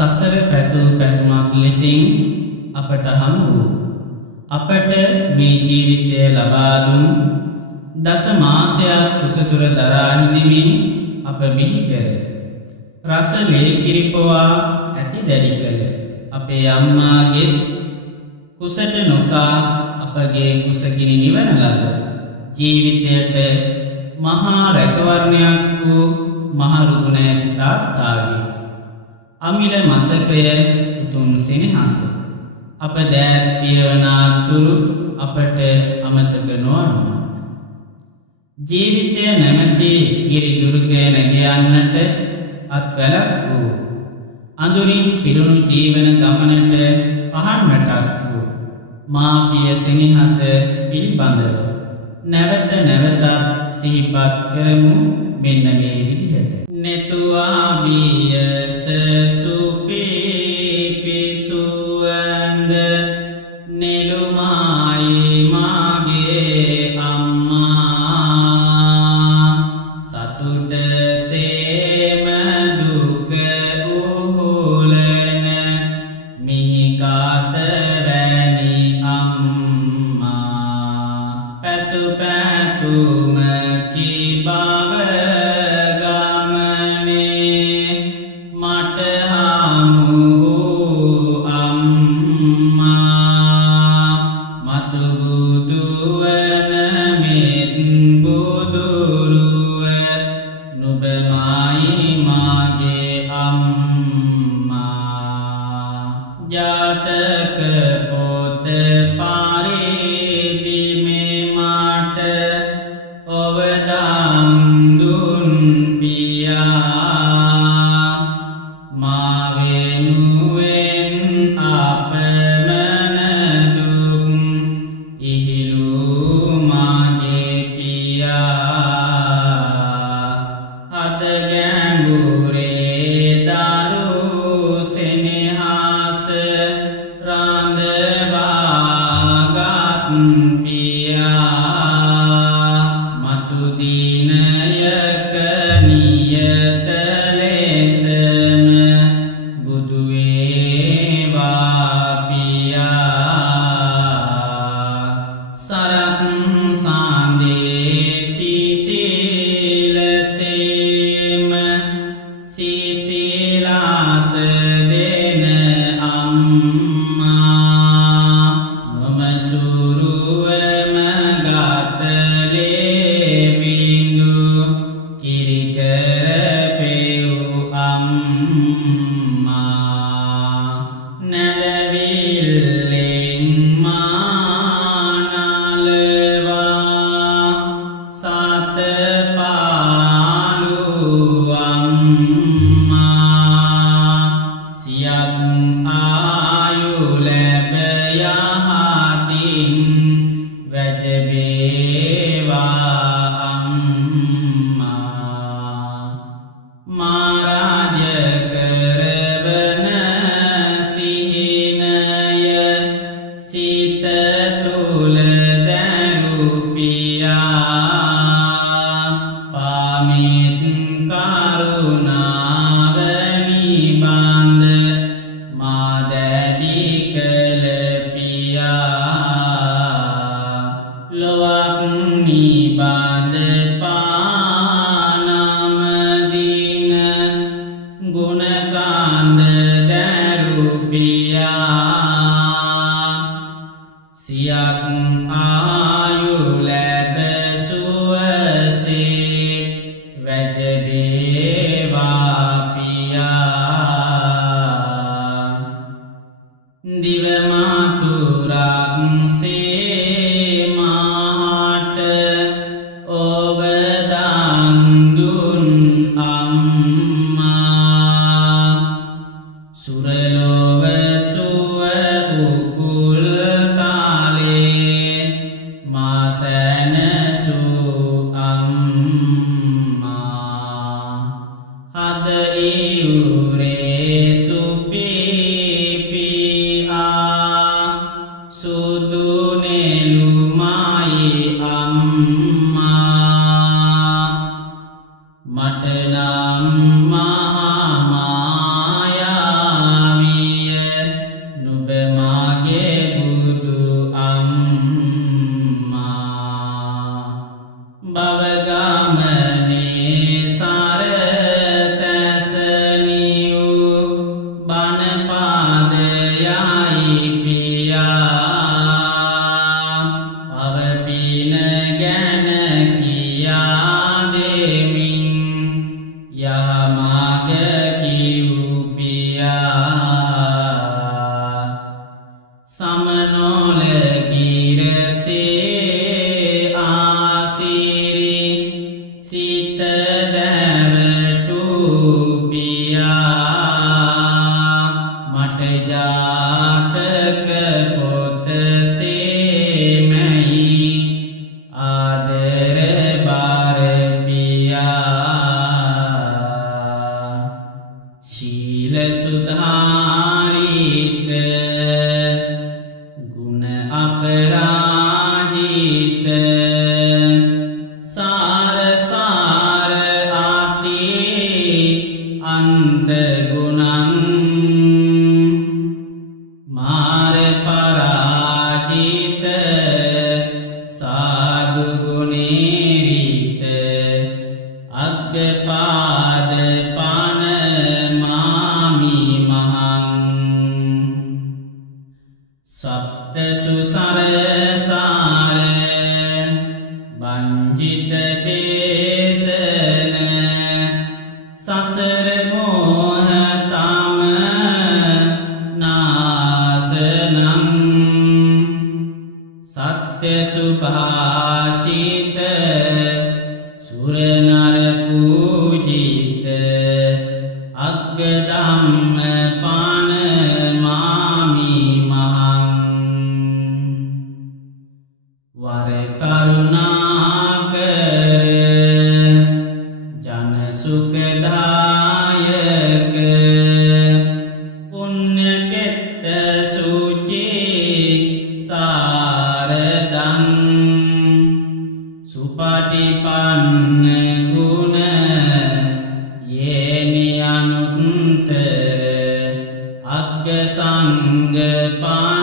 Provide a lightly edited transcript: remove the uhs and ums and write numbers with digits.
සසර පැතු පැතුමක් ලෙසින් අපට හමු වූ අපට මේ ජීවිතය ලබා දුන් දස මාසයක් කුසතුර දරා හිඳමින් අප බිහි කර රස ලේ කිරිපවා ඇති දැඩි කළ අපේ අම්මාගේ කුසට නොකා අපගේ කුසගිනි නිවන ලද ජීවිතයට මහා රැකවරණයක් වූ මහරුගුණ ඇති තාත්තාගේ අමිල මතකය උතුම් සෙනෙහස අප දැස් පියවනාතුරු අපට අමතක නොවන්නක්. ජීවිතය නැමැති ගිරි දුර්ගය නැගයන්නට අත්වැලක් වූ අඳුරින් පිරුණු ජීවන ගමනට පහන් වැටක් වූ මාපිය සෙනෙහස පිළිබඳව නැවත නැවතත් සිහිපත් කරමු මෙන්න මේ විදිහට. නෙතුවා බියස සුපිපි සුවඳ නෙළුමායි මාගේ අම්මා සතුට සේම දුක උහුලන මිහිකාතරැණි අම්මා පැතු පැතුමකි බව ජාතක පොත පරිදි මේ මට ඔවදම් දුන් පියා මා වෙනුවෙන් අපමණ දුක් ඉහිලූ මාගේ පියා හද ගැඹුරේ දරු සෙනෙහස රඳවාගත් පියා මතු දිනයක නියත ලෙසම බුදු වේවා පියා සරත් සාන්දේ සිසිලසේම සිසිලාස දෙන අම්මා නොමසුරුවම ගතලේ බිඳු කිරිකර පෙව් අම්මා නැලවිල්ලෙන් මානලවා සත පාලු අම්මා සියත් ආයු ලැබ යහතින් වැජබේවා අම්මා මා රාජ කරවන සිහිනය සිත තුල දැරු පියා පාමිත් කරුණාව නිබඳ මා දැඩි කළ පියා ලොවක් නිබඳ පානම දින ගුණකාන්ද දැරු පියා සියක් ආයු ලැබ සුවසේ වැජබේවා පියා දිවමාතුරක් සේ මාට ඔවදන් දුන් අම්මා සුරලොව සුව උකුල් තාලේ මා සැනසූ අම්මා හද ඉවුරේ සුපිපි සුදු නෙළුමයි අම්මා මට නම් මහා මායා සමනොල ගිරසේ ආසිරි සිත දැවටු පියා මට ජාතක පොතසේ මැයි ආදර බාර පියා ශීල සුධාරිත ගුණ අපරාජිත සාර සාර ආති අන්ත ගුණං මාර පරාජිත සාදු ගුණීරිත අග්ගපාද පන මාමි මහං සප්ත සුසරසාර බංජිත දේශන සසර මෝහ තම නාසනං සත්‍ය සුභාෂිත සුරනර පූජිත අග්ග ධම්ම පන මාමි මහං වර කරුණාකර ජන සුඛදායක පුණ්‍ය කෙත්ත සුචි සාරදං සුපටිපන්න ගුණ යේනි අනුත්තර අග්ග සංඝ පන